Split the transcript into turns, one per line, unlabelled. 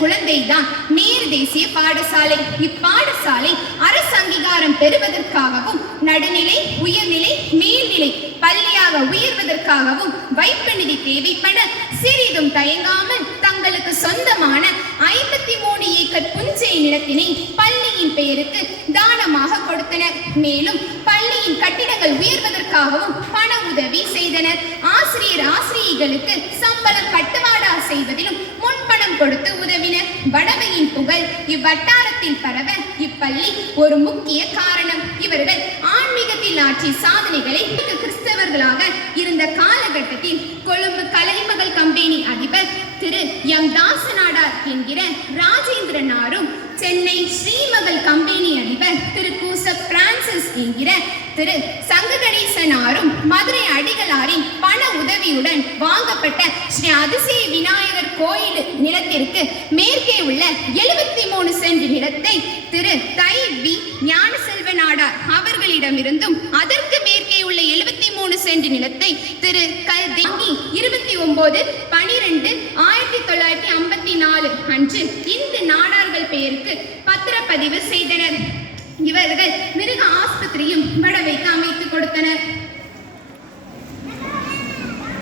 குழந்தைதான். நேரு தேசிய பாடசாலை. இப்பாடசாலை அரசு அங்கீகாரம் பெறுவதற்காகவும் நடுநிலை உயர்நிலை மேல்நிலை பள்ளியாக உயர்வதற்காகவும் வைப்பு நிதி தேவைப்பட சிறிதும் தயங்காமல் தங்களுக்கு சொந்தமான ஐம்பத்தி மூணு ஏக்கர் புஞ்சை நிலத்தினை பள்ளியின் பெயருக்கு தானமாக கொடுத்தனர். மேலும் பள்ளியின் கட்டிடங்கள் உயர்வதற்காகவும் பண உதவி செய்தனர். ஆசிரியர் ஆசிரியைகளுக்கு சம்பளம் கட்டுவாடா செய்வதிலும் முன்பணம் கொடுத்து வடமையின் புகழ் இவ்வட்டாரத்தில் பரவ இப்பள்ளி ஒரு முக்கிய காரணம். இவர்கள் ஆன்மீகத்தில் ஆற்றிய சாதனைகளை கிறிஸ்தவர்களாக இருந்த காலகட்டத்தில் கொழும்பு கலைமகள் கம்பெனி அதிபர் திரு எம் தாசநாடார் என்கிற ராஜேந்திரனாரும் சென்னை ஸ்ரீமகள் கம்பெனி அதிபர் திரு கூச பிரான்சிஸ் என்கிற திரு சங்ககணேசனாரும் மதுரை உதவியுடன் வாங்கப்பட்ட ஸ்ரீ அதிசய விநாயகர் கோயில் நிலத்திற்கு மேற்கே உள்ள எழுபத்தி மூணு சென்ட் நிலத்தை திரு தை வி ஞானசெல்வ நாடார் அவர்களிடமிருந்தும் அதற்கு மேற்கே உள்ள எழுபத்தி மூணு சென்ட் நிலத்தை திரு கல் தேங்கி இருபத்தி ஒன்பது பனிரெண்டு ஆயிரத்தி தொள்ளாயிரத்தி ஐம்பத்தி நாலு அன்று இந்த நாடார்கள் பெயருக்கு பத்திரப்பதிவு செய்தனர். இவர்கள் மிருக ஆஸ்பத்திரியும் வடவைக்கு அமைத்து கொடுத்தனர்.